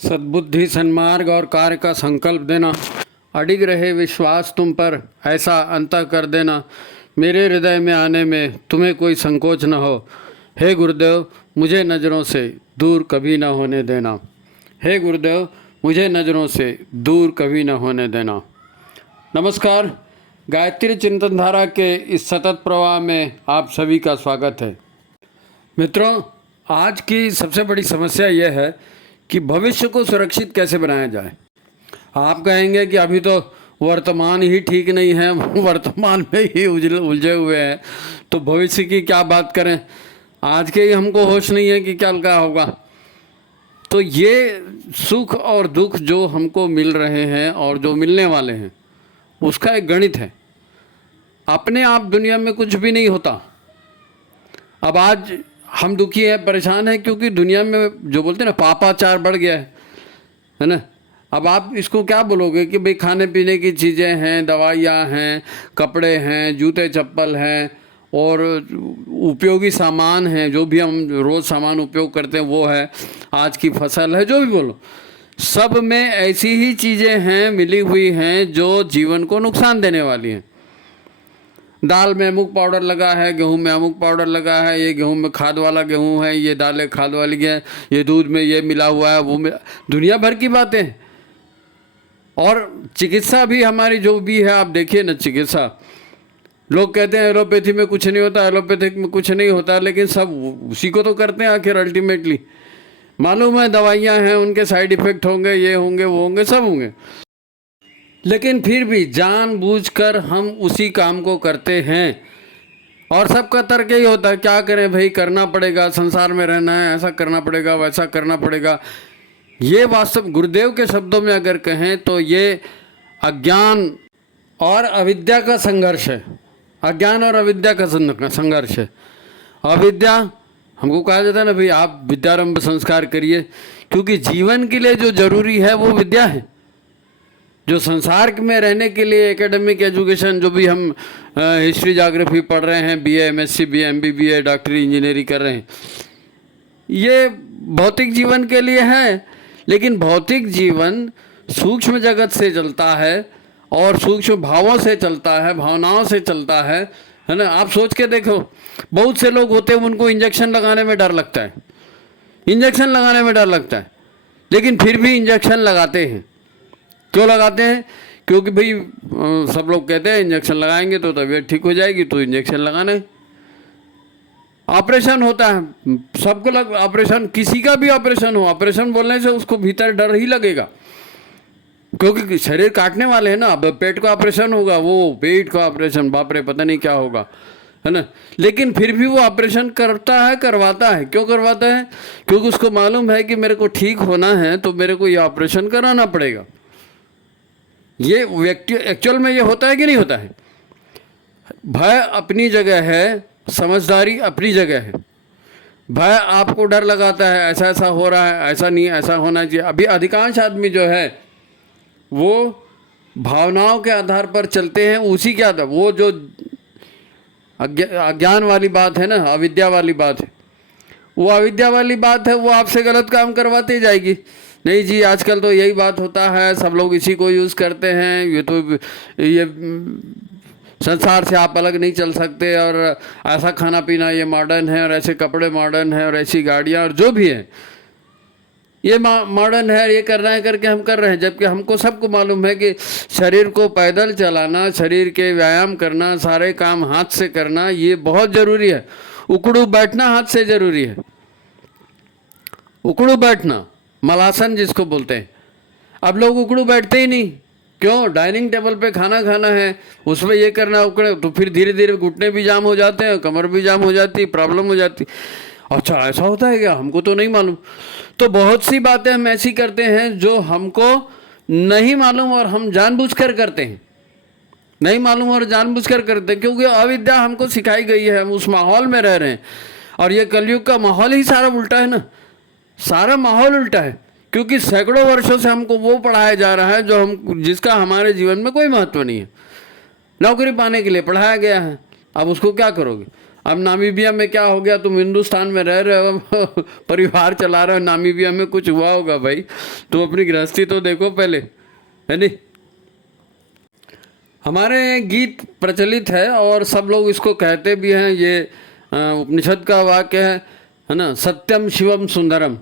सद्बुद्धि, सन्मार्ग और कार्य का संकल्प देना, अडिग रहे विश्वास तुम पर, ऐसा अंतः कर देना, मेरे हृदय में आने में तुम्हें कोई संकोच न हो। हे गुरुदेव, मुझे नज़रों से दूर कभी न होने देना। हे गुरुदेव, मुझे नज़रों से दूर कभी न होने देना। नमस्कार, गायत्री चिंतन धारा के इस सतत प्रवाह में आप सभी का स्वागत है। मित्रों, आज की सबसे बड़ी समस्या यह है कि भविष्य को सुरक्षित कैसे बनाया जाए। आप कहेंगे कि अभी तो वर्तमान ही ठीक नहीं है, वर्तमान में ही उलझे हुए हैं, तो भविष्य की क्या बात करें। आज के ही हमको होश नहीं है कि क्या होगा। तो ये सुख और दुख जो हमको मिल रहे हैं और जो मिलने वाले हैं, उसका एक गणित है। अपने आप दुनिया में कुछ भी नहीं होता। अब आज हम दुखी हैं, परेशान हैं, क्योंकि दुनिया में जो बोलते हैं ना, पापाचार बढ़ गया है ना। अब आप इसको क्या बोलोगे कि भाई खाने पीने की चीज़ें हैं, दवाइयाँ हैं, कपड़े हैं, जूते चप्पल हैं और उपयोगी सामान हैं, जो भी हम रोज़ सामान उपयोग करते हैं वो है, आज की फसल है, जो भी बोलो, सब में ऐसी ही चीज़ें हैं, मिली हुई हैं जो जीवन को नुकसान देने वाली हैं। दाल में अमुक पाउडर लगा है, गेहूं में अमुक पाउडर लगा है, ये गेहूं में खाद वाला गेहूं है, ये दालें खाद वाली है, ये दूध में ये मिला हुआ है, वो दुनिया भर की बातें हैं। और चिकित्सा भी हमारी जो भी है, आप देखिए ना, चिकित्सा, लोग कहते हैं एलोपैथी में कुछ नहीं होता, एलोपैथिक में कुछ नहीं होता, लेकिन सब उसी को तो करते हैं आखिर अल्टीमेटली। मालूम है दवाइयाँ हैं, उनके साइड इफ़ेक्ट होंगे, ये होंगे, वो होंगे, सब होंगे, लेकिन फिर भी जानबूझकर हम उसी काम को करते हैं। और सबका तर्क यही होता है, क्या करें भाई, करना पड़ेगा, संसार में रहना है, ऐसा करना पड़ेगा, वैसा करना पड़ेगा। ये वास्तव गुरुदेव के शब्दों में अगर कहें तो ये अज्ञान और अविद्या का संघर्ष है। अज्ञान और अविद्या का संघर्ष है। अविद्या, हमको कहा जाता है ना भाई, आप विद्यारंभ संस्कार करिए, क्योंकि जीवन के लिए जो जरूरी है वो विद्या है। जो संसार में रहने के लिए एकेडमिक एजुकेशन, जो भी हम हिस्ट्री ज्योग्राफी पढ़ रहे हैं, बीए, एमएससी, बीए, एमबीबीए, डॉक्टरी, इंजीनियरिंग कर रहे हैं, ये भौतिक जीवन के लिए है। लेकिन भौतिक जीवन सूक्ष्म जगत से चलता है और सूक्ष्म भावों से चलता है, भावनाओं से चलता है ना। आप सोच के देखो, बहुत से लोग होते हैं उनको इंजेक्शन लगाने में डर लगता है, इंजेक्शन लगाने में डर लगता है, लेकिन फिर भी इंजेक्शन लगाते हैं। क्यों लगाते हैं? क्योंकि भाई सब लोग कहते हैं इंजेक्शन लगाएंगे तो तबीयत ठीक हो जाएगी, तो इंजेक्शन लगाना है। ऑपरेशन होता है, सबको ऑपरेशन, किसी का भी ऑपरेशन हो, ऑपरेशन बोलने से उसको भीतर डर ही लगेगा, क्योंकि शरीर काटने वाले हैं ना। अब पेट का ऑपरेशन होगा, वो पेट का ऑपरेशन, बाप रे, पता नहीं क्या होगा, है ना। लेकिन फिर भी वो ऑपरेशन करता है, करवाता है। क्यों करवाता है? क्योंकि उसको मालूम है कि मेरे को ठीक होना है तो मेरे को ये ऑपरेशन कराना पड़ेगा। ये व्यक्ति एक्चुअल में ये होता है कि नहीं होता है? भय अपनी जगह है, समझदारी अपनी जगह है। भय आपको डर लगाता है, ऐसा ऐसा हो रहा है, ऐसा नहीं, ऐसा होना चाहिए। अभी अधिकांश आदमी जो है वो भावनाओं के आधार पर चलते हैं, उसी के आधार, वो जो अज्ञान वाली बात है ना, अविद्या वाली बात है, वो अविद्या वाली बात है, वो आपसे गलत काम करवाती जाएगी। नहीं जी, आजकल तो यही बात होता है, सब लोग इसी को यूज़ करते हैं, ये तो ये संसार से आप अलग नहीं चल सकते, और ऐसा खाना पीना ये मॉडर्न है, और ऐसे कपड़े मॉडर्न है, और ऐसी गाड़ियाँ, और जो भी है ये मॉडर्न है, ये कर रहे हैं करके हम कर रहे हैं। जबकि हमको सबको मालूम है कि शरीर को पैदल चलाना, शरीर के व्यायाम करना, सारे काम हाथ से करना, ये बहुत ज़रूरी है। उकड़ू बैठना हाथ से ज़रूरी है, उकड़ू बैठना, मलासन जिसको बोलते हैं। अब लोग उकड़ू बैठते ही नहीं। क्यों? डाइनिंग टेबल पे खाना खाना है, उसमें ये करना, उकड़े, तो फिर धीरे धीरे घुटने भी जाम हो जाते हैं, कमर भी जाम हो जाती, प्रॉब्लम हो जाती। अच्छा, ऐसा होता है क्या? हमको तो नहीं मालूम। तो बहुत सी बातें हम ऐसी करते हैं जो हमको नहीं मालूम और हम जानबूझकर करते हैं। नहीं मालूम और जानबूझकर करते हैं, क्योंकि अविद्या हमको सिखाई गई है, हम उस माहौल में रह रहे हैं। और ये कलयुग का माहौल ही सारा उल्टा है ना, सारा माहौल उल्टा है। क्योंकि सैकड़ों वर्षों से हमको वो पढ़ाया जा रहा है जो हम, जिसका हमारे जीवन में कोई महत्व नहीं है। नौकरी पाने के लिए पढ़ाया गया है, अब उसको क्या करोगे? अब नामीबिया में क्या हो गया, तुम हिंदुस्तान में रह रहे हो परिवार चला रहे हो, नामीबिया में कुछ हुआ होगा भाई, तुम अपनी गृहस्थी तो देखो पहले, है नहीं। हमारे गीत प्रचलित है और सब लोग इसको कहते भी हैं, ये उपनिषद का वाक्य है ना, सत्यम शिवम सुंदरम,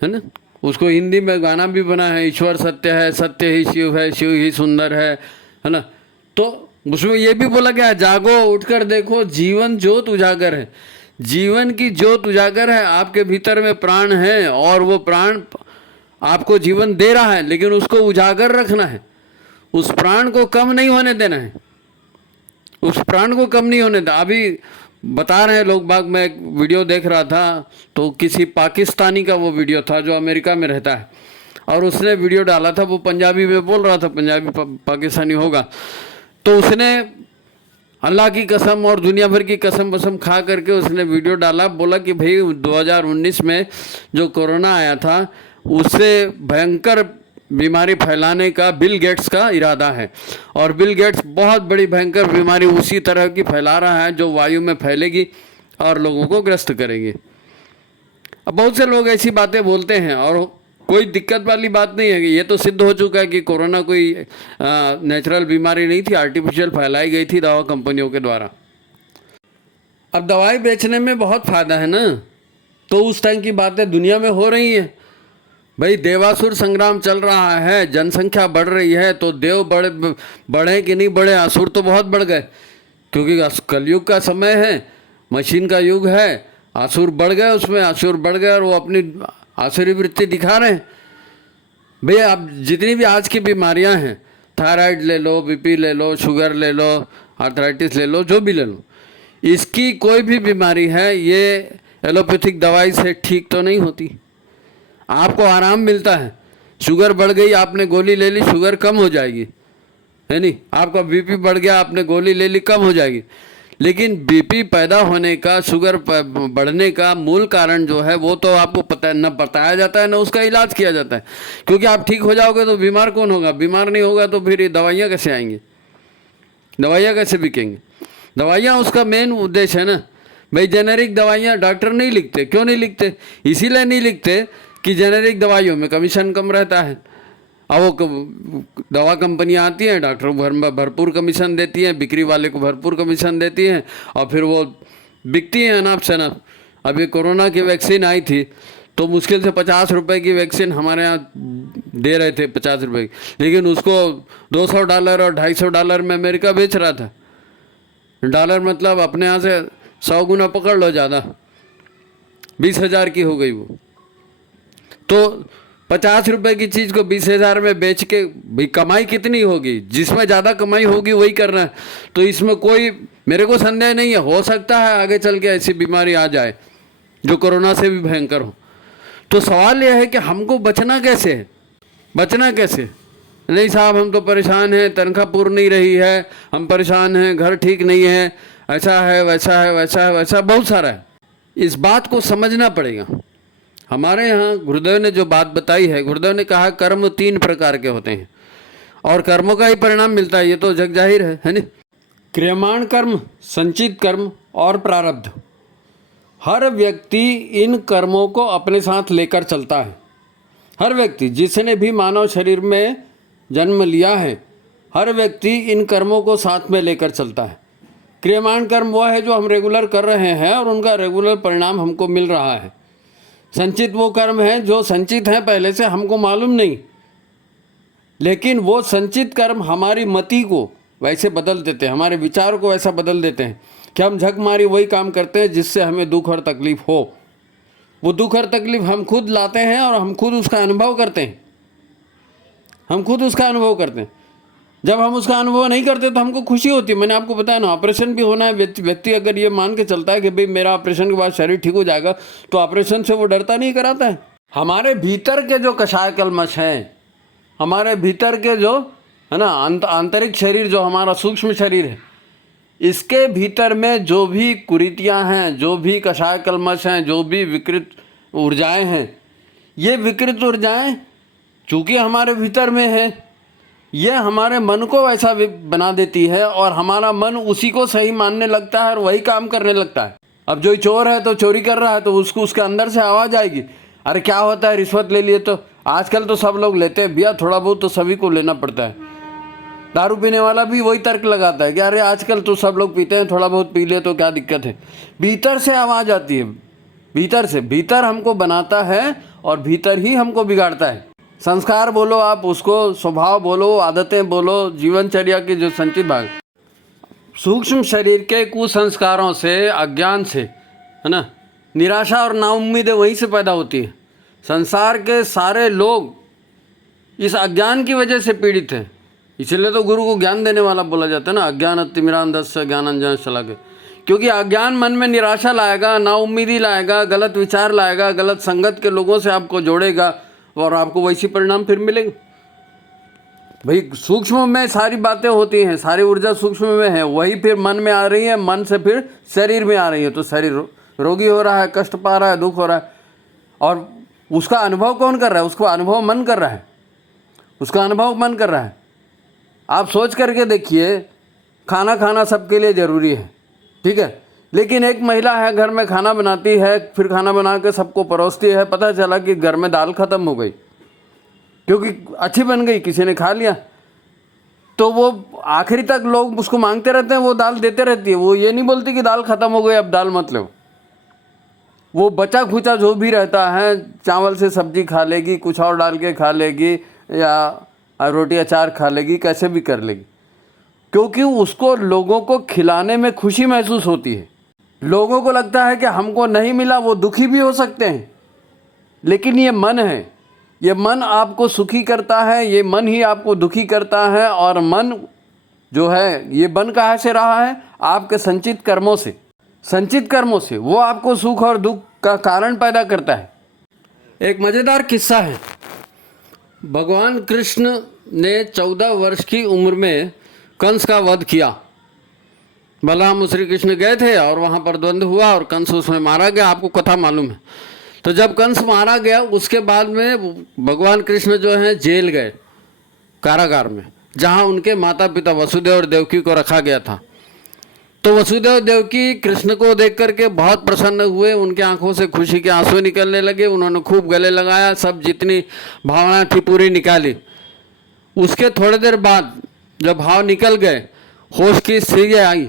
है ना। उसको हिंदी में गाना भी बना है, ईश्वर सत्य है, सत्य ही शिव है, शिव ही सुंदर है ना। तो उसमें ये भी बोला गया, जागो उठकर देखो जीवन ज्योत उजागर है, जीवन की ज्योत उजागर है, आपके भीतर में प्राण है और वो प्राण आपको जीवन दे रहा है, लेकिन उसको उजागर रखना है, उस प्राण को कम नहीं होने देना है, उस प्राण को कम नहीं होने देना। अभी बता रहे हैं लोग बाग, मैं एक वीडियो देख रहा था तो किसी पाकिस्तानी का वो वीडियो था जो अमेरिका में रहता है, और उसने वीडियो डाला था, वो पंजाबी में बोल रहा था, पंजाबी पाकिस्तानी होगा, तो उसने अल्लाह की कसम और दुनिया भर की कसम वसम खा करके उसने वीडियो डाला, बोला कि भाई 2019 में जो कोरोना आया था उससे भयंकर बीमारी फैलाने का बिल गेट्स का इरादा है, और बिल गेट्स बहुत बड़ी भयंकर बीमारी उसी तरह की फैला रहा है जो वायु में फैलेगी और लोगों को ग्रस्त करेगी। अब बहुत से लोग ऐसी बातें बोलते हैं और कोई दिक्कत वाली बात नहीं है कि ये तो सिद्ध हो चुका है कि कोरोना कोई नेचुरल बीमारी नहीं थी, आर्टिफिशियल फैलाई गई थी दवा कंपनियों के द्वारा। अब दवाई बेचने में बहुत फ़ायदा है ना, तो उस टाइम की बातें दुनिया में हो रही हैं भाई। देवासुर संग्राम चल रहा है, जनसंख्या बढ़ रही है, तो देव बढ़े कि नहीं बढ़े, असुर तो बहुत बढ़ गए, क्योंकि कलयुग का समय है, मशीन का युग है, असुर बढ़ गए, उसमें असुर बढ़ गए और वो अपनी आसुरी वृत्ति दिखा रहे हैं। भैया आप जितनी भी आज की बीमारियां हैं, थायराइड ले लो, बीपी ले लो, शुगर ले लो, आर्थराइटिस ले लो, जो भी ले लो, इसकी कोई भी बीमारी है ये एलोपैथिक दवाई से ठीक तो नहीं होती। आपको आराम मिलता है, शुगर बढ़ गई आपने गोली ले ली, शुगर कम हो जाएगी, है नहीं। आपका बीपी बढ़ गया, आपने गोली ले ली, कम हो जाएगी। लेकिन बीपी पैदा होने का, शुगर बढ़ने का मूल कारण जो है वो तो आपको पता है, न बताया जाता है न उसका इलाज किया जाता है, क्योंकि आप ठीक हो जाओगे तो बीमार कौन होगा, बीमार नहीं होगा तो फिर ये दवाइयाँ कैसे आएंगी, दवाइयाँ कैसे बिकेंगी। दवाइयाँ उसका मेन उद्देश्य है ना भाई। जेनेरिक दवाइयाँ डॉक्टर नहीं लिखते, क्यों नहीं लिखते, इसीलिए नहीं लिखते कि जेनेरिक दवाइयों में कमीशन कम रहता है। अब वो दवा कंपनियां आती हैं, डॉक्टर को भरपूर कमीशन देती हैं, बिक्री वाले को भरपूर कमीशन देती हैं, और फिर वो बिकती हैं अनाप शनाप। अभी कोरोना की वैक्सीन आई थी तो मुश्किल से 50 रुपए की वैक्सीन हमारे यहाँ दे रहे थे, 50 रुपए की, लेकिन उसको $200 और $250 में अमेरिका बेच रहा था। डॉलर मतलब अपने यहाँ से 100 गुना पकड़ लो, ज़्यादा 20,000 की हो गई वो। तो 50 रुपए की चीज़ को 20,000 में बेच के भाई कमाई कितनी होगी, जिसमें ज़्यादा कमाई होगी वही करना है। तो इसमें कोई मेरे को संदेह नहीं है, हो सकता है आगे चल के ऐसी बीमारी आ जाए जो कोरोना से भी भयंकर हो। तो सवाल यह है कि हमको बचना कैसे है, बचना कैसे। नहीं साहब हम तो परेशान हैं, तनख्वाह पूरी नहीं रही है, हम परेशान हैं, घर ठीक नहीं है, ऐसा है वैसा है वैसा है वैसा, बहुत सारा है। इस बात को समझना पड़ेगा। हमारे यहाँ गुरुदेव ने जो बात बताई है, गुरुदेव ने कहा कर्म 3 प्रकार के होते हैं और कर्मों का ही परिणाम मिलता है, ये तो जग जाहिर है नहीं। क्रियमाण कर्म, संचित कर्म और प्रारब्ध। हर व्यक्ति इन कर्मों को अपने साथ लेकर चलता है। हर व्यक्ति जिसने भी मानव शरीर में जन्म लिया है, हर व्यक्ति इन कर्मों को साथ में लेकर चलता है। क्रियमाण कर्म वो है जो हम रेगुलर कर रहे हैं और उनका रेगुलर परिणाम हमको मिल रहा है। संचित वो कर्म है जो संचित हैं पहले से, हमको मालूम नहीं, लेकिन वो संचित कर्म हमारी मति को वैसे बदल देते हैं, हमारे विचार को वैसा बदल देते हैं कि हम झक मारी वही काम करते हैं जिससे हमें दुख और तकलीफ हो। वो दुख और तकलीफ हम खुद लाते हैं और हम खुद उसका अनुभव करते हैं, हम खुद उसका अनुभव करते हैं। जब हम उसका अनुभव नहीं करते तो हमको खुशी होती है। मैंने आपको बताया ना, ऑपरेशन भी होना है, व्यक्ति अगर ये मान के चलता है कि भाई मेरा ऑपरेशन के बाद शरीर ठीक हो जाएगा, तो ऑपरेशन से वो डरता नहीं, कराता है। हमारे भीतर के जो कषाय कल्मश हैं, हमारे भीतर के जो है ना आंतरिक शरीर, जो हमारा सूक्ष्म शरीर है, इसके भीतर में जो भी कुरीतियाँ हैं, जो भी कषाय कल्मश हैं, जो भी विकृत ऊर्जाएँ हैं, ये विकृत ऊर्जाएँ चूँकि हमारे भीतर में है, ये हमारे मन को वैसा बना देती है और हमारा मन उसी को सही मानने लगता है और वही काम करने लगता है। अब जो चोर है तो चोरी कर रहा है तो उसको उसके अंदर से आवाज़ आएगी, अरे क्या होता है रिश्वत ले लिए तो। आजकल तो सब लोग लेते हैं भैया, थोड़ा बहुत तो सभी को लेना पड़ता है। दारू पीने वाला भी वही तर्क लगाता है कि अरे आजकल तो सब लोग पीते हैं, थोड़ा बहुत पी ले तो क्या दिक्कत है। भीतर से आवाज़ आती है, भीतर से। भीतर हमको बनाता है और भीतर ही हमको बिगाड़ता है। संस्कार बोलो आप उसको, स्वभाव बोलो, आदतें बोलो, जीवनचर्या की जो संचित भाग। सूक्ष्म शरीर के कुसंस्कारों से, अज्ञान से, है ना, निराशा और नाउम्मीदें वहीं से पैदा होती है। संसार के सारे लोग इस अज्ञान की वजह से पीड़ित हैं। इसलिए तो गुरु को ज्ञान देने वाला बोला जाता है ना, अज्ञानतिमिरान्धस्य ज्ञानांजन शलाकया। क्योंकि अज्ञान मन में निराशा लाएगा, नाउम्मीदी लाएगा, गलत विचार लाएगा, गलत संगत के लोगों से आपको जोड़ेगा और आपको वैसी परिणाम फिर मिलेंगे। भाई सूक्ष्म में सारी बातें होती हैं, सारी ऊर्जा सूक्ष्म में है, वही फिर मन में आ रही है, मन से फिर शरीर में आ रही है, तो शरीर रोगी हो रहा है, कष्ट पा रहा है, दुख हो रहा है। और उसका अनुभव कौन कर रहा है? उसको अनुभव मन कर रहा है, उसका अनुभव मन कर रहा है। आप सोच करके देखिए, खाना खाना सबके लिए ज़रूरी है, ठीक है, लेकिन एक महिला है घर में खाना बनाती है, फिर खाना बना के सबको परोसती है, पता चला कि घर में दाल ख़त्म हो गई, क्योंकि अच्छी बन गई, किसी ने खा लिया, तो वो आखिरी तक लोग उसको मांगते रहते हैं, वो दाल देते रहती है, वो ये नहीं बोलती कि दाल ख़त्म हो गई अब दाल मत लो। वो बचा खुचा जो भी रहता है, चावल से सब्जी खा लेगी, कुछ और डाल के खा लेगी, या रोटी अचार खा लेगी, कैसे भी कर लेगी, क्योंकि उसको लोगों को खिलाने में खुशी महसूस होती है। लोगों को लगता है कि हमको नहीं मिला, वो दुखी भी हो सकते हैं, लेकिन ये मन है, ये मन आपको सुखी करता है, ये मन ही आपको दुखी करता है। और मन जो है ये बन कहाँ से रहा है? आपके संचित कर्मों से। संचित कर्मों से वो आपको सुख और दुख का कारण पैदा करता है। एक मज़ेदार किस्सा है। भगवान कृष्ण ने 14 वर्ष की उम्र में कंस का वध किया। बलराम श्री कृष्ण गए थे और वहाँ पर द्वंद्व हुआ और कंस उसमें मारा गया, आपको कथा मालूम है। तो जब कंस मारा गया उसके बाद में भगवान कृष्ण जो हैं जेल गए, कारागार में, जहाँ उनके माता पिता वसुदेव और देवकी को रखा गया था। तो वसुदेव देवकी कृष्ण को देख करके बहुत प्रसन्न हुए, उनके आंखों से खुशी के आंसू निकलने लगे, उन्होंने खूब गले लगाया, सब जितनी भावना थी पूरी निकाली। उसके थोड़ी देर बाद जब भाव निकल गए, होश की स्थिति आई,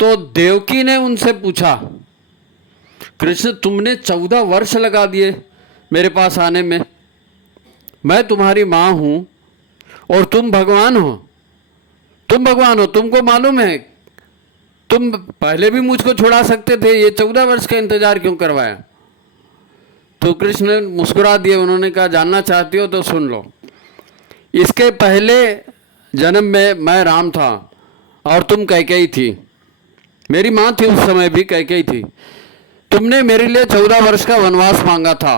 तो देवकी ने उनसे पूछा, कृष्ण तुमने 14 वर्ष लगा दिए मेरे पास आने में, मैं तुम्हारी माँ हूँ और तुम भगवान हो, तुम भगवान हो, तुमको मालूम है तुम पहले भी मुझको छुड़ा सकते थे, ये 14 वर्ष का इंतजार क्यों करवाया? तो कृष्ण मुस्कुरा दिए, उन्होंने कहा जानना चाहती हो तो सुन लो। इसके पहले जन्म में मैं राम था और तुम कैकेयी थी, मेरी माँ थी उस समय भी, कैकेयी थी। तुमने मेरे लिए 14 वर्ष का वनवास मांगा था,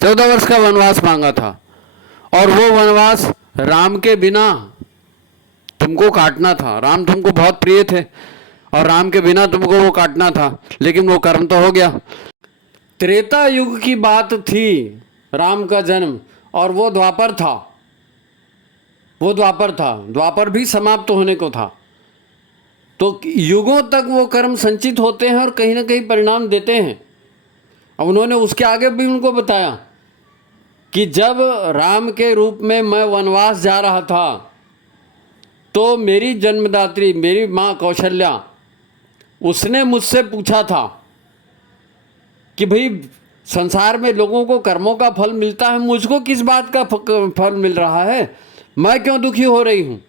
14 वर्ष का वनवास मांगा था, और वो वनवास राम के बिना तुमको काटना था। राम तुमको बहुत प्रिय थे और राम के बिना तुमको वो काटना था, लेकिन वो कर्म तो हो गया। त्रेता युग की बात थी राम का जन्म, और वो द्वापर था, वो द्वापर था, द्वापर भी समाप्त होने को था। तो युगों तक वो कर्म संचित होते हैं और कहीं ना कहीं परिणाम देते हैं। अब उन्होंने उसके आगे भी उनको बताया कि जब राम के रूप में मैं वनवास जा रहा था तो मेरी जन्मदात्री, मेरी माँ कौशल्या, उसने मुझसे पूछा था कि भाई संसार में लोगों को कर्मों का फल मिलता है, मुझको किस बात का फल मिल रहा है, मैं क्यों दुखी हो रही हूँ,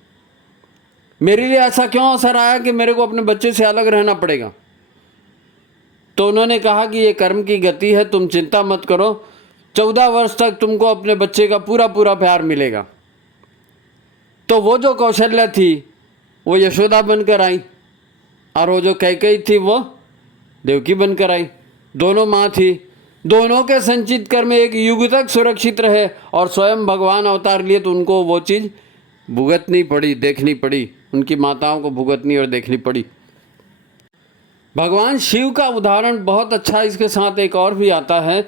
मेरे लिए ऐसा क्यों असर आया कि मेरे को अपने बच्चे से अलग रहना पड़ेगा? तो उन्होंने कहा कि ये कर्म की गति है, तुम चिंता मत करो, 14 वर्ष तक तुमको अपने बच्चे का पूरा पूरा प्यार मिलेगा। तो वो जो कौशल्या थी वो यशोदा बनकर आई, और वो जो कैकेयी थी वो देवकी बनकर आई। दोनों माँ थी, दोनों के संचित कर्म एक युग तक सुरक्षित रहे, और स्वयं भगवान अवतार लिए तो उनको वो चीज़ भुगतनी पड़ी, देखनी पड़ी, उनकी माताओं को भुगतनी और देखनी पड़ी। भगवान शिव का उदाहरण बहुत अच्छा इसके साथ एक और भी आता है।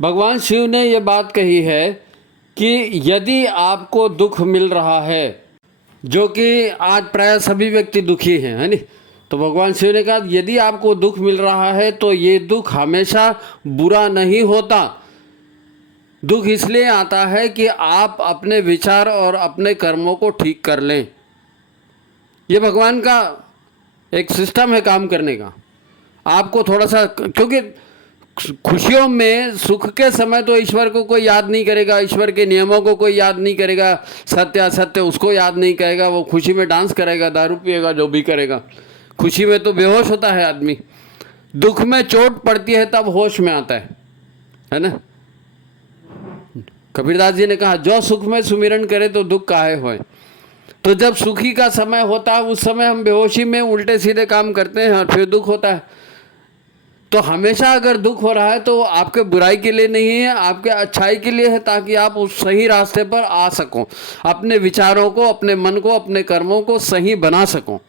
भगवान शिव ने ये बात कही है कि यदि आपको दुख मिल रहा है, जो कि आज प्राय सभी व्यक्ति दुखी हैं, है नहीं, तो भगवान शिव ने कहा यदि आपको दुख मिल रहा है तो ये दुख हमेशा बुरा नहीं होता। दुख इसलिए आता है कि आप अपने विचार और अपने कर्मों को ठीक कर लें। ये भगवान का एक सिस्टम है काम करने का। आपको थोड़ा सा, क्योंकि खुशियों में, सुख के समय तो ईश्वर को कोई याद नहीं करेगा, ईश्वर के नियमों को कोई याद नहीं करेगा, सत्य असत्य उसको याद नहीं करेगा, वो खुशी में डांस करेगा, दारू पिएगा, जो भी करेगा। खुशी में तो बेहोश होता है आदमी, दुख में चोट पड़ती है तब होश में आता है ना। कबीरदास जी ने कहा जो सुख में सुमिरन करे तो दुख काहे होए। तो जब सुखी का समय होता है उस समय हम बेहोशी में उल्टे सीधे काम करते हैं और फिर दुख होता है। तो हमेशा अगर दुख हो रहा है तो आपके बुराई के लिए नहीं है, आपके अच्छाई के लिए है, ताकि आप उस सही रास्ते पर आ सको, अपने विचारों को, अपने मन को, अपने कर्मों को सही बना सको।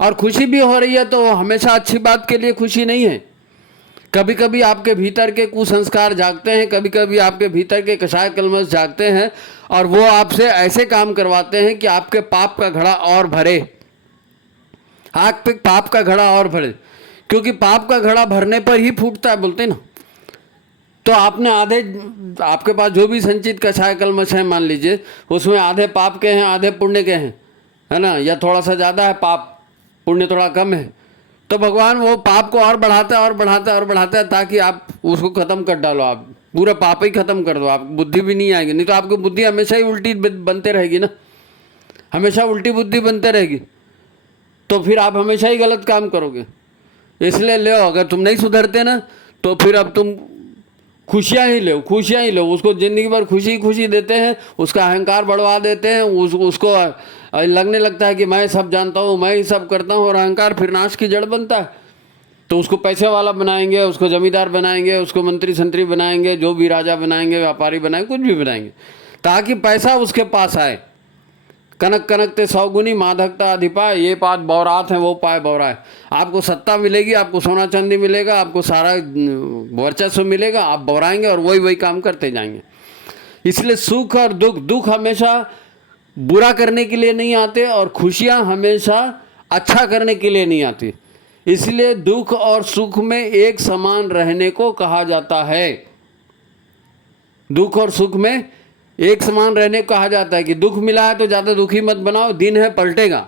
और खुशी भी हो रही है तो हमेशा अच्छी बात के लिए खुशी नहीं है। कभी कभी आपके भीतर के कुसंस्कार जागते हैं, कभी कभी आपके भीतर के कषाय कलमश जागते हैं और वो आपसे ऐसे काम करवाते हैं कि आपके पाप का घड़ा और भरे, आपके पाप का घड़ा और भरे, क्योंकि पाप का घड़ा भरने पर ही फूटता है, बोलते ना। तो आपने आधे, आपके पास जो भी संचित कषाय कलमश है मान लीजिए, उसमें आधे पाप के हैं, आधे पुण्य के हैं, है ना, या थोड़ा सा ज़्यादा है पाप, पुण्य थोड़ा कम है। तो भगवान वो पाप को और बढ़ाता है और बढ़ाता है और बढ़ाता है, ताकि आप उसको ख़त्म कर डालो, आप पूरा पाप ही ख़त्म कर दो, आप बुद्धि भी नहीं आएगी। नहीं तो आपकी बुद्धि हमेशा ही उल्टी बनते रहेगी ना, हमेशा उल्टी बुद्धि बनते रहेगी, तो फिर आप हमेशा ही गलत काम करोगे। इसलिए ले, अगर तुम नहीं सुधरते ना तो फिर अब तुम खुशियाँ ही लो, खुशियाँ ही लो, उसको ज़िंदगी भर खुशी खुशी देते हैं, उसका अहंकार बढ़वा देते हैं, उसको लगने लगता है कि मैं सब जानता हूँ, मैं ही सब करता हूँ, और अहंकार फिर नाश की जड़ बनता है। तो उसको पैसे वाला बनाएंगे, उसको जमींदार बनाएंगे, उसको मंत्री संतरी बनाएंगे, जो भी राजा बनाएंगे, व्यापारी बनाएंगे, कुछ भी बनाएंगे, ताकि पैसा उसके पास आए। कनक कनकते 100 गुनी माधकता अधिपाए, ये बात बौरात है वो पाए बौराए। आपको सत्ता मिलेगी, आपको सोना चांदी मिलेगा, आपको सारा वर्चस्व मिलेगा, आप बौराएंगे और वही काम करते जाएंगे। इसलिए सुख और दुख, दुख हमेशा बुरा करने के लिए नहीं आते और खुशियां हमेशा अच्छा करने के लिए नहीं आती। इसलिए दुख और सुख में एक समान रहने को कहा जाता है। दुख और सुख में एक समान रहने को कहा जाता है कि दुख मिला है तो ज़्यादा दुखी मत बनाओ, दिन है पलटेगा,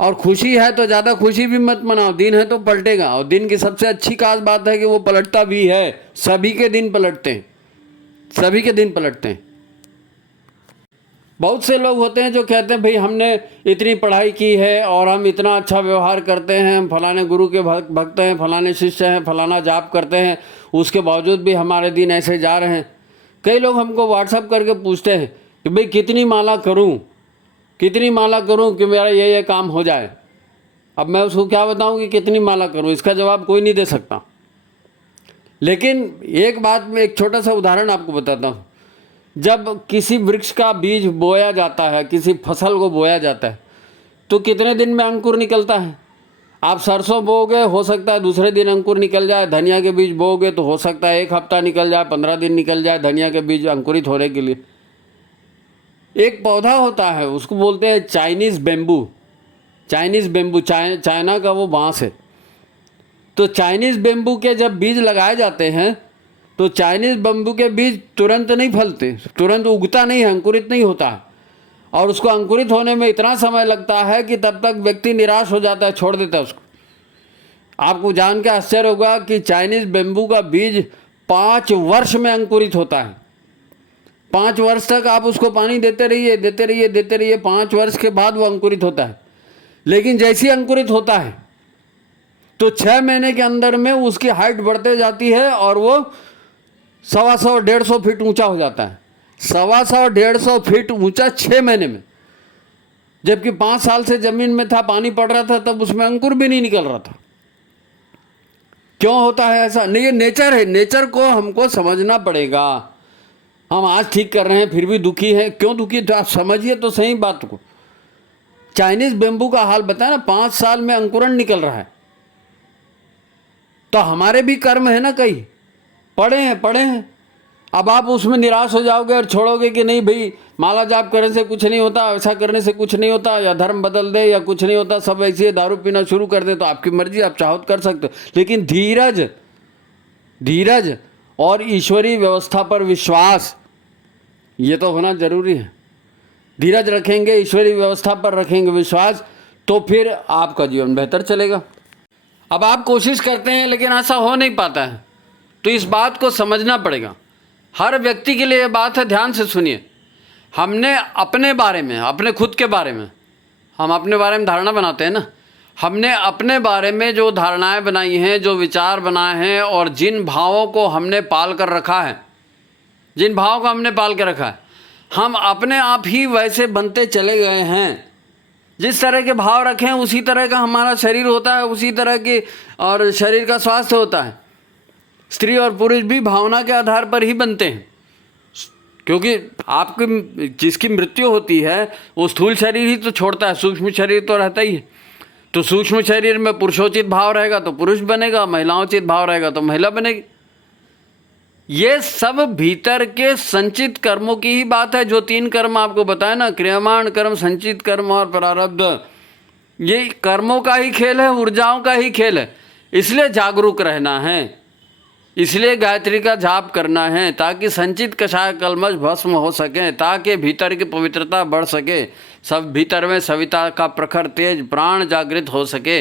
और खुशी है तो ज़्यादा खुशी भी मत मनाओ, दिन है तो पलटेगा। और दिन की सबसे अच्छी खास बात है कि वो पलटता भी है, सभी के दिन पलटते हैं, सभी के दिन पलटते हैं। बहुत से लोग होते हैं जो कहते हैं भाई हमने इतनी पढ़ाई की है और हम इतना अच्छा व्यवहार करते हैं, हम फलाने गुरु के भक्त हैं, फलाने शिष्य हैं, फलाना जाप करते हैं, उसके बावजूद भी हमारे दिन ऐसे जा रहे हैं। कई लोग हमको व्हाट्सअप करके पूछते हैं कि भाई कितनी माला करूं, कितनी माला करूं कि मेरा ये काम हो जाए। अब मैं उसको क्या बताऊं कि कितनी माला करूं, इसका जवाब कोई नहीं दे सकता। लेकिन एक बात, मैं एक छोटा सा उदाहरण आपको बताता हूं। जब किसी वृक्ष का बीज बोया जाता है, किसी फसल को बोया जाता है, तो कितने दिन में अंकुर निकलता है। आप सरसों बोओगे, हो सकता है दूसरे दिन अंकुर निकल जाए। धनिया के बीज बोओगे तो हो सकता है 1 हफ्ता निकल जाए, 15 दिन निकल जाए धनिया के बीज अंकुरित होने के लिए। एक पौधा होता है, उसको बोलते हैं Chinese bamboo. Chinese bamboo, China का वो बाँस है। तो चाइनीज़ बेम्बू के जब बीज लगाए जाते हैं तो चाइनीज़ बेम्बू के बीज तुरंत नहीं फलते, तुरंत उगता नहीं है, अंकुरित नहीं होता है, और उसको अंकुरित होने में इतना समय लगता है कि तब तक व्यक्ति निराश हो जाता है, छोड़ देता है उसको। आपको जान के आश्चर्य होगा कि चाइनीज़ बेम्बू का बीज 5 वर्ष में अंकुरित होता है। 5 वर्ष तक आप उसको पानी देते रहिए, देते रहिए, देते रहिए, 5 वर्ष के बाद वो अंकुरित होता है। लेकिन जैसे ही अंकुरित होता है तो 6 महीने के अंदर में उसकी हाइट बढ़ते जाती है और वो 125-150 फीट ऊंचा हो जाता है। 125-150 फीट ऊंचा 6 महीने में। जबकि 5 साल से जमीन में था, पानी पड़ रहा था, तब उसमें अंकुर भी नहीं निकल रहा था। क्यों होता है ऐसा? नहीं, ये नेचर है, नेचर को हमको समझना पड़ेगा। हम आज ठीक कर रहे हैं फिर भी दुखी हैं, क्यों दुखी? तो आप समझिए तो सही बात को। चाइनीज बेम्बू का हाल बताया ना, 5 साल में अंकुरण निकल रहा है। तो हमारे भी कर्म है ना, कई पढ़े हैं। अब आप उसमें निराश हो जाओगे और छोड़ोगे कि नहीं भाई माला जाप करने से कुछ नहीं होता, ऐसा करने से कुछ नहीं होता, या धर्म बदल दे या कुछ नहीं होता, सब ऐसे दारू पीना शुरू कर दे, तो आपकी मर्जी, आप चाहो तो कर सकते हो। लेकिन धीरज और ईश्वरीय व्यवस्था पर विश्वास, ये तो होना जरूरी है। धीरज रखेंगे, ईश्वरीय व्यवस्था पर रखेंगे विश्वास, तो फिर आपका जीवन बेहतर चलेगा। अब आप कोशिश करते हैं लेकिन ऐसा हो नहीं पाता है, तो इस बात को समझना पड़ेगा। हर व्यक्ति के लिए ये बात है, ध्यान से सुनिए। हमने अपने बारे में, अपने खुद के बारे में, हम अपने बारे में धारणा बनाते हैं ना, हमने अपने बारे में जो धारणाएं बनाई हैं, जो विचार बनाए हैं, और जिन भावों को हमने पाल कर रखा है, जिन भावों को हमने पाल कर रखा है, हम अपने आप ही वैसे बनते चले गए हैं। जिस तरह के भाव रखें उसी तरह का हमारा शरीर होता है, उसी तरह की और शरीर का स्वास्थ्य होता है। स्त्री और पुरुष भी भावना के आधार पर ही बनते हैं, क्योंकि आपकी जिसकी मृत्यु होती है वो स्थूल शरीर ही तो छोड़ता है, सूक्ष्म शरीर तो रहता ही है। तो सूक्ष्म शरीर में पुरुषोचित भाव रहेगा तो पुरुष बनेगा, महिलाओचित भाव रहेगा तो महिला बनेगी। ये सब भीतर के संचित कर्मों की ही बात है। जो 3 कर्म आपको बताए ना, क्रियमाण कर्म, संचित कर्म और प्रारब्ध, ये कर्मों का ही खेल है, ऊर्जाओं का ही खेल है। इसलिए जागरूक रहना है, इसलिए गायत्री का जाप करना है, ताकि संचित कषाय कलमश भस्म हो सके, ताकि भीतर की पवित्रता बढ़ सके, सब भीतर में सविता का प्रखर तेज प्राण जागृत हो सके।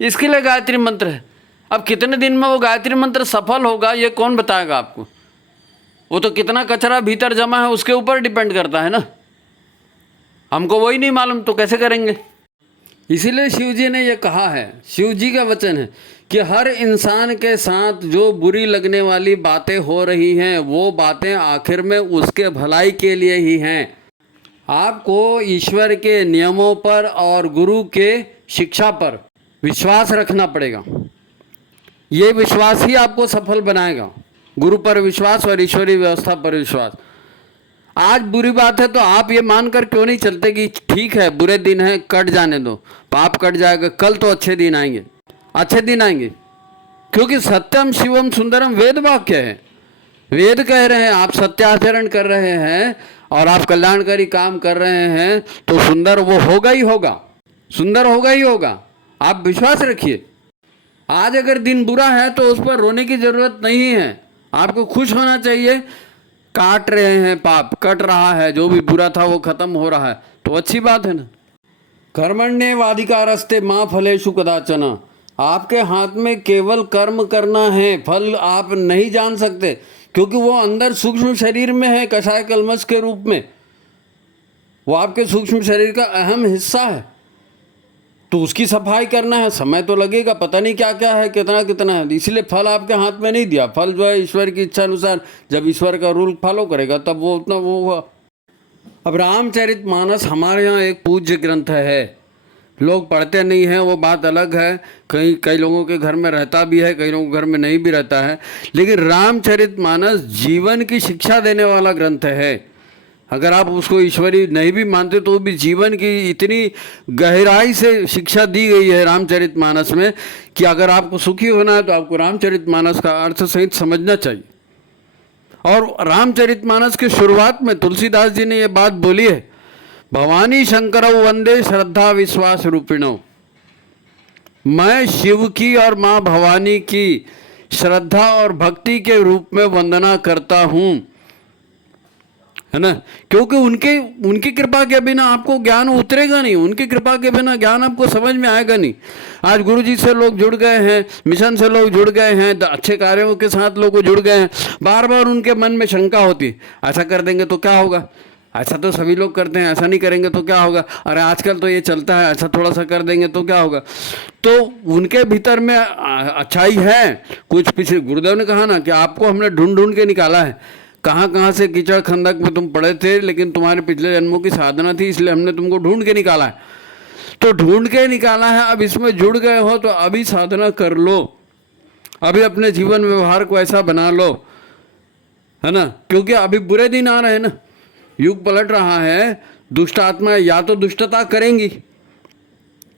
इसके लिए गायत्री मंत्र है। अब कितने दिन में वो गायत्री मंत्र सफल होगा ये कौन बताएगा आपको? वो तो कितना कचरा भीतर जमा है उसके ऊपर डिपेंड करता है ना। हमको वही नहीं मालूम तो कैसे करेंगे? इसीलिए शिव जी ने ये कहा है, शिव जी का वचन है कि हर इंसान के साथ जो बुरी लगने वाली बातें हो रही हैं वो बातें आखिर में उसके भलाई के लिए ही हैं। आपको ईश्वर के नियमों पर और गुरु के शिक्षा पर विश्वास रखना पड़ेगा। ये विश्वास ही आपको सफल बनाएगा। गुरु पर विश्वास और ईश्वरीय व्यवस्था पर विश्वास। आज बुरी बात है तो आप ये मानकर क्यों नहीं चलते कि ठीक है, बुरे दिन है, कट जाने दो, पाप कट जाएगा, कल तो अच्छे दिन आएंगे, अच्छे दिन आएंगे। क्योंकि सत्यम शिवम सुंदरम वेद वाक्य है। वेद कह रहे हैं, आप सत्याचरण कर रहे हैं और आप कल्याणकारी काम कर रहे हैं तो सुंदर वो होगा ही होगा, सुंदर होगा ही होगा। आप विश्वास रखिए। आज अगर दिन बुरा है तो उस पर रोने की जरूरत नहीं है, आपको खुश होना चाहिए। काट रहे हैं, पाप कट रहा है, जो भी बुरा था वो खत्म हो रहा है तो अच्छी बात है ना। कर्मण्येवाधिकारस्ते मा फलेषु कदाचन। आपके हाथ में केवल कर्म करना है, फल आप नहीं जान सकते, क्योंकि वो अंदर सूक्ष्म शरीर में है, कषाय कलमश के रूप में। वो आपके सूक्ष्म शरीर का अहम हिस्सा है, तो उसकी सफाई करना है। समय तो लगेगा, पता नहीं क्या क्या है, कितना कितना है। इसलिए फल आपके हाथ में नहीं दिया। फल जो है ईश्वर की इच्छा अनुसार, जब ईश्वर का रूल फॉलो करेगा तब वो उतना वो हुआ। अब रामचरितमानस हमारे यहाँ एक पूज्य ग्रंथ है, लोग पढ़ते नहीं हैं, वो बात अलग है। कई लोगों के घर में रहता भी है, कई लोगों के घर में नहीं भी रहता है, लेकिन रामचरितमानस जीवन की शिक्षा देने वाला ग्रंथ है। अगर आप उसको ईश्वरी नहीं भी मानते तो भी जीवन की इतनी गहराई से शिक्षा दी गई है रामचरितमानस में कि अगर आपको सुखी होना है तो आपको रामचरितमानस का अर्थ सहित समझना चाहिए। और रामचरितमानस की शुरुआत में तुलसीदास जी ने ये बात बोली है, भवानी शंकरौ वंदे श्रद्धा विश्वास रूपिणौ। मैं शिव की और माँ भवानी की श्रद्धा और भक्ति के रूप में वंदना करता हूँ, है ना। क्योंकि उनकी कृपा के बिना आपको ज्ञान उतरेगा नहीं, उनकी कृपा के बिना ज्ञान आपको समझ में आएगा नहीं। आज गुरुजी से लोग जुड़ गए हैं, मिशन से लोग जुड़ गए हैं, अच्छे कार्यों के साथ लोग जुड़ गए हैं, बार बार उनके मन में शंका होती, ऐसा कर देंगे तो क्या होगा, ऐसा तो सभी लोग करते हैं, ऐसा नहीं करेंगे तो क्या होगा, अरे आजकल तो ये चलता है, ऐसा थोड़ा सा कर देंगे तो क्या होगा। तो उनके भीतर में अच्छाई है कुछ। पिछले गुरुदेव ने कहा ना कि आपको हमने ढूंढ ढूंढ के निकाला है, कहाँ से कीचड़ खंदक में तुम पड़े थे, लेकिन तुम्हारे पिछले जन्मों की साधना थी, इसलिए हमने तुमको ढूंढ के निकाला है। तो ढूंढ के निकाला है, अब इसमें जुड़ गए हो तो अभी साधना कर लो, अभी अपने जीवन व्यवहार को ऐसा बना लो, है ना। क्योंकि अभी बुरे दिन आ रहे हैं ना, युग पलट रहा है, दुष्ट आत्मा या तो दुष्टता करेंगी,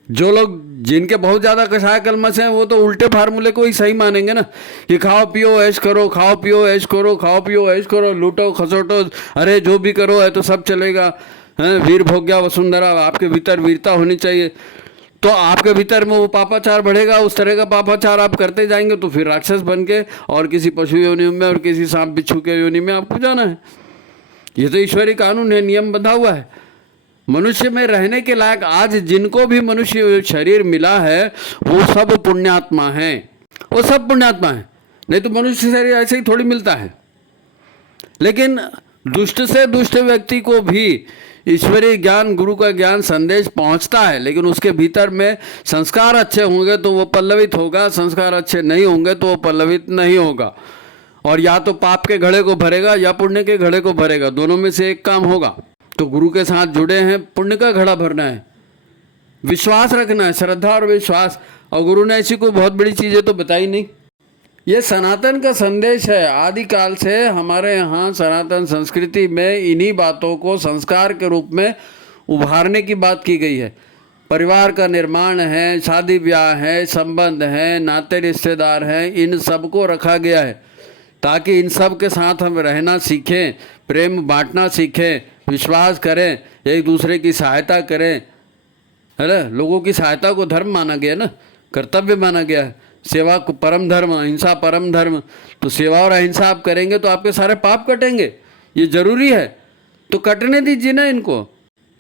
जो लोग जिनके बहुत ज़्यादा कषाय कलमश हैं वो तो उल्टे फार्मूले को ही सही मानेंगे ना, कि खाओ पियो ऐश करो, खाओ पियो ऐश करो, खाओ पियो ऐश करो, लूटो खसोटो, अरे जो भी करो है तो सब चलेगा, हैं, वीर भोग्या वसुंधरा, आपके भीतर वीरता होनी चाहिए। तो आपके भीतर में वो पापाचार बढ़ेगा, उस तरह का पापाचार आप करते जाएंगे तो फिर राक्षस बन के और किसी पशु योनि में और किसी सांप बिच्छू के योनि में आपको जाना है। ये तो ईश्वरी कानून है, नियम बंधा हुआ है। मनुष्य में रहने के लायक आज जिनको भी मनुष्य शरीर मिला है वो सब पुण्यात्मा हैं, वो सब पुण्यात्मा हैं, नहीं तो मनुष्य शरीर ऐसे ही थोड़ी मिलता है। लेकिन दुष्ट से दुष्ट व्यक्ति को भी ईश्वरीय ज्ञान, गुरु का ज्ञान, संदेश पहुंचता है, लेकिन उसके भीतर में संस्कार अच्छे होंगे तो वो पल्लवित होगा, संस्कार अच्छे नहीं होंगे तो वो पल्लवित नहीं होगा। और या तो पाप के घड़े को भरेगा या पुण्य के घड़े को भरेगा, दोनों में से एक काम होगा। तो गुरु के साथ जुड़े हैं, पुण्य का घड़ा भरना है, विश्वास रखना है, श्रद्धा और विश्वास। और गुरु ने ऐसी कोई बहुत बड़ी चीज़ें तो बताई नहीं। ये सनातन का संदेश है, आदिकाल से हमारे यहाँ सनातन संस्कृति में इन्हीं बातों को संस्कार के रूप में उभारने की बात की गई है। परिवार का निर्माण है, शादी ब्याह है, संबंध है, नाते रिश्तेदार हैं, इन सबको रखा गया है ताकि इन सब के साथ हम रहना सीखें, प्रेम बांटना सीखें, विश्वास करें, एक दूसरे की सहायता करें। अरे लोगों की सहायता को धर्म माना गया ना, कर्तव्य माना गया है। सेवा को परम धर्म, अहिंसा परम धर्म। तो सेवा और अहिंसा आप करेंगे तो आपके सारे पाप कटेंगे, ये जरूरी है। तो कटने दीजिए ना इनको।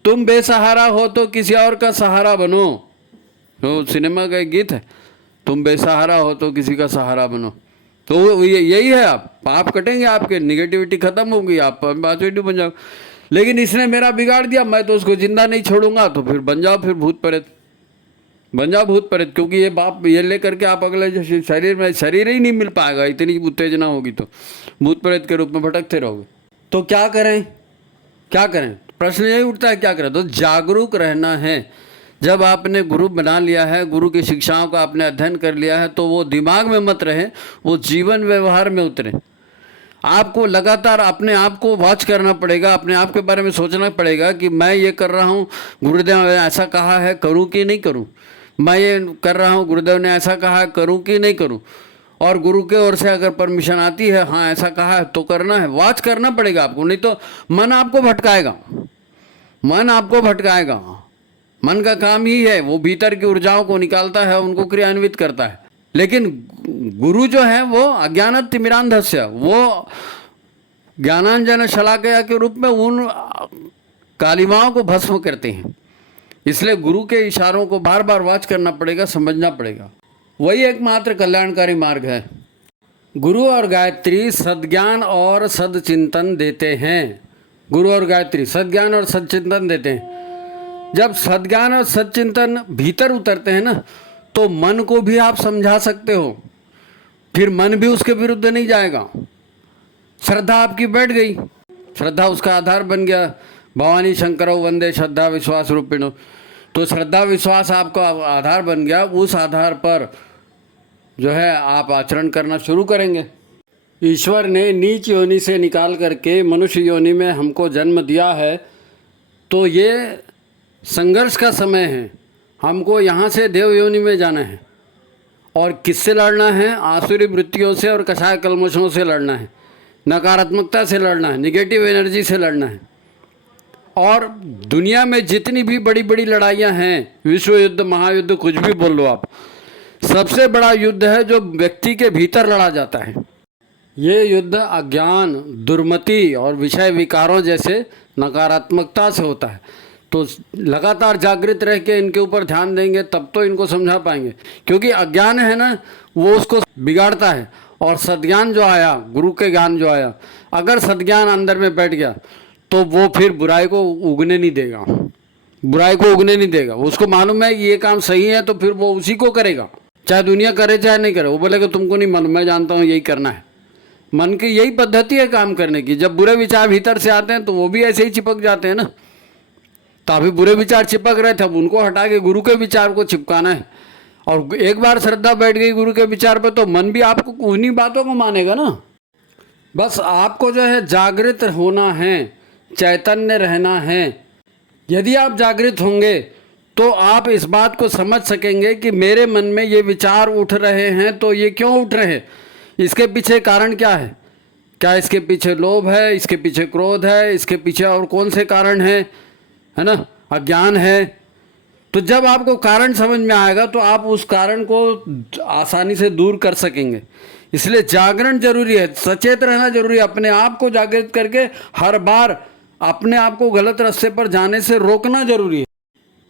तुम बेसहारा हो तो किसी और का सहारा बनो, तो सिनेमा का एक गीत है, तुम बेसहारा हो तो किसी का सहारा बनो। तो यही है, आप पाप कटेंगे, आपके निगेटिविटी खत्म होगी, आप पॉजिटिव बन जाओ। लेकिन इसने मेरा बिगाड़ दिया, मैं तो उसको जिंदा नहीं छोड़ूंगा, तो फिर बन जाओ, फिर भूत प्रेत बन जाओ, भूत प्रेत। क्योंकि ये बाप ये लेकर के आप अगले शरीर में, शरीर ही नहीं मिल पाएगा, इतनी उत्तेजना होगी तो भूत प्रेत के रूप में भटकते रहोगे। तो क्या करें, क्या करें? प्रश्न यही उठता है, क्या करें? तो जागरूक रहना है। जब आपने गुरु बना लिया है, गुरु की शिक्षाओं का आपने अध्ययन कर लिया है, तो वो दिमाग में मत रहे, वो जीवन व्यवहार में उतरे। आपको लगातार अपने आप को वॉच करना पड़ेगा, अपने आप के बारे में सोचना पड़ेगा कि मैं ये कर रहा हूँ, गुरुदेव ने ऐसा कहा है, करूँ कि नहीं करूँ। मैं ये कर रहा हूँ, गुरुदेव ने ऐसा कहा है, करूँ कि नहीं करूँ। और गुरु के ओर से अगर परमिशन आती है, हाँ ऐसा कहा है तो करना है, वॉच करना पड़ेगा आपको। नहीं तो मन आपको भटकाएगा, मन आपको भटकाएगा। मन का काम ही है, वो भीतर की ऊर्जाओं को निकालता है, उनको क्रियान्वित करता है। लेकिन गुरु जो है वो अज्ञान तिमिरांधस्य, वो ज्ञानांजन शलाकया के रूप में उन कालिमाओं को भस्म करते हैं। इसलिए गुरु के इशारों को बार बार वॉच करना पड़ेगा, समझना पड़ेगा। वही एकमात्र कल्याणकारी मार्ग है। गुरु और गायत्री सद्ज्ञान और सदचिंतन देते हैं। गुरु और गायत्री सद्ज्ञान और सदचिंतन देते हैं। जब सद्ज्ञान और सदचिंतन भीतर उतरते हैं ना, तो मन को भी आप समझा सकते हो, फिर मन भी उसके विरुद्ध नहीं जाएगा। श्रद्धा आपकी बैठ गई, श्रद्धा उसका आधार बन गया। भवानी शंकरो वंदे श्रद्धा विश्वास रूपिणो। तो श्रद्धा विश्वास आपका आधार बन गया, उस आधार पर जो है आप आचरण करना शुरू करेंगे। ईश्वर ने नीच योनि से निकाल करके मनुष्य योनि में हमको जन्म दिया है, तो ये संघर्ष का समय है। हमको यहाँ से देव योनि में जाना है। और किससे लड़ना है? आसुरी वृत्तियों से और कषाय कलमशों से लड़ना है, नकारात्मकता से लड़ना है, निगेटिव एनर्जी से लड़ना है। और दुनिया में जितनी भी बड़ी बड़ी लड़ाइयाँ हैं, विश्व युद्ध, महायुद्ध, कुछ भी बोल लो आप, सबसे बड़ा युद्ध है जो व्यक्ति के भीतर लड़ा जाता है। ये युद्ध अज्ञान, दुर्मति और विषय विकारों जैसे नकारात्मकता से होता है। तो लगातार जागृत रह के इनके ऊपर ध्यान देंगे तब तो इनको समझा पाएंगे। क्योंकि अज्ञान है ना, वो उसको बिगाड़ता है। और सद्ज्ञान जो आया, गुरु के ज्ञान जो आया, अगर सद्ज्ञान अंदर में बैठ गया तो वो फिर बुराई को उगने नहीं देगा, बुराई को उगने नहीं देगा। उसको मालूम है कि ये काम सही है, तो फिर वो उसी को करेगा, चाहे दुनिया करे चाहे नहीं करे। वो बोलेगा तुमको नहीं मालूम, मैं जानता हूँ यही करना है। मन की यही पद्धति है काम करने की। जब बुरे विचार भीतर से आते हैं तो वो भी ऐसे ही चिपक जाते हैं ना। तो अभी बुरे विचार चिपक रहे थे, अब उनको हटा के गुरु के विचार को चिपकाना है। और एक बार श्रद्धा बैठ गई गुरु के विचार पर, तो मन भी आपको उन्हीं बातों को मानेगा ना। बस आपको जो है जागृत होना है, चैतन्य रहना है। यदि आप जागृत होंगे तो आप इस बात को समझ सकेंगे कि मेरे मन में ये विचार उठ रहे हैं तो ये क्यों उठ रहे हैं, इसके पीछे कारण क्या है। क्या इसके पीछे लोभ है, इसके पीछे क्रोध है, इसके पीछे और कौन से कारण है ना, अज्ञान है। तो जब आपको कारण समझ में आएगा तो आप उस कारण को आसानी से दूर कर सकेंगे। इसलिए जागरण जरूरी है, सचेत रहना जरूरी है, अपने आप को जागृत करके हर बार अपने आप को गलत रास्ते पर जाने से रोकना जरूरी है।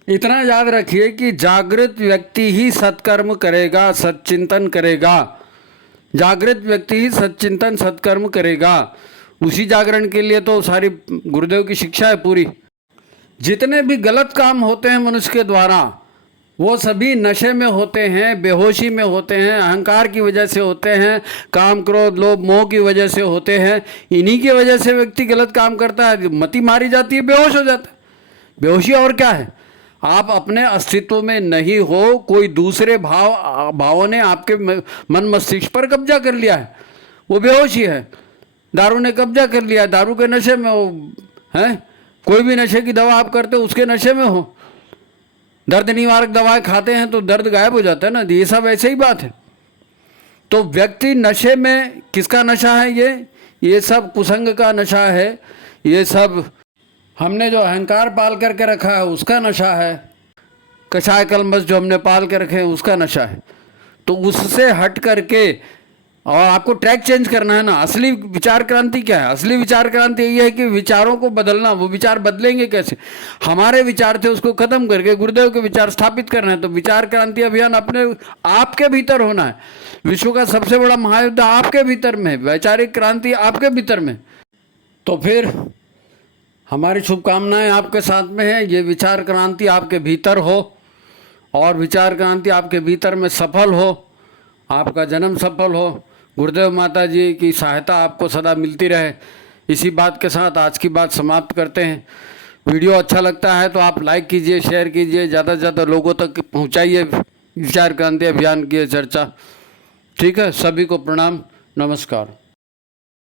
इतना याद रखिए कि जागृत व्यक्ति ही सत्कर्म करेगा, सच्चिंतन करेगा। जागृत व्यक्ति ही सच्चिंतन सत्कर्म करेगा। उसी जागरण के लिए तो सारी गुरुदेव की शिक्षा है पूरी। जितने भी गलत काम होते हैं मनुष्य के द्वारा वो सभी नशे में होते हैं, बेहोशी में होते हैं, अहंकार की वजह से होते हैं, काम क्रोध लोभ मोह की वजह से होते हैं। इन्हीं की वजह से व्यक्ति गलत काम करता है, मति मारी जाती है, बेहोश हो जाता है। बेहोशी और क्या है, आप अपने अस्तित्व में नहीं हो, कोई दूसरे भावों ने आपके मन मस्तिष्क पर कब्जा कर लिया है, वो बेहोशी है। दारू ने कब्जा कर लिया, दारू के नशे में हो हैं। कोई भी नशे की दवा आप करते हो उसके नशे में हो। दर्द निवारक दवाएं खाते हैं तो दर्द गायब हो जाता है ना, ये सब ऐसे ही बात है। तो व्यक्ति नशे में, किसका नशा है ये सब कुसंग का नशा है। ये सब हमने जो अहंकार पाल करके रखा है उसका नशा है, कषाय कलमश जो हमने पाल के रखे हैं उसका नशा है। तो उससे हट करके और आपको ट्रैक चेंज करना है ना। असली विचार क्रांति क्या है, असली विचार क्रांति यही है कि विचारों को बदलना। वो विचार बदलेंगे कैसे, हमारे विचार थे उसको खत्म करके गुरुदेव के विचार स्थापित करना है। तो विचार क्रांति अभियान अपने आपके भीतर होना है। विश्व का सबसे बड़ा महायुद्ध आपके भीतर में है, वैचारिक क्रांति आपके भीतर में। तो फिर हमारी शुभकामनाएं आपके साथ में है, ये विचार क्रांति आपके भीतर हो और विचार क्रांति आपके भीतर में सफल हो, आपका जन्म सफल हो। गुरुदेव माता जी की सहायता आपको सदा मिलती रहे। इसी बात के साथ आज की बात समाप्त करते हैं। वीडियो अच्छा लगता है तो आप लाइक कीजिए, शेयर कीजिए, ज़्यादा से ज़्यादा लोगों तक पहुंचाइए विचार क्रांति अभियान की चर्चा। ठीक है, सभी को प्रणाम, नमस्कार।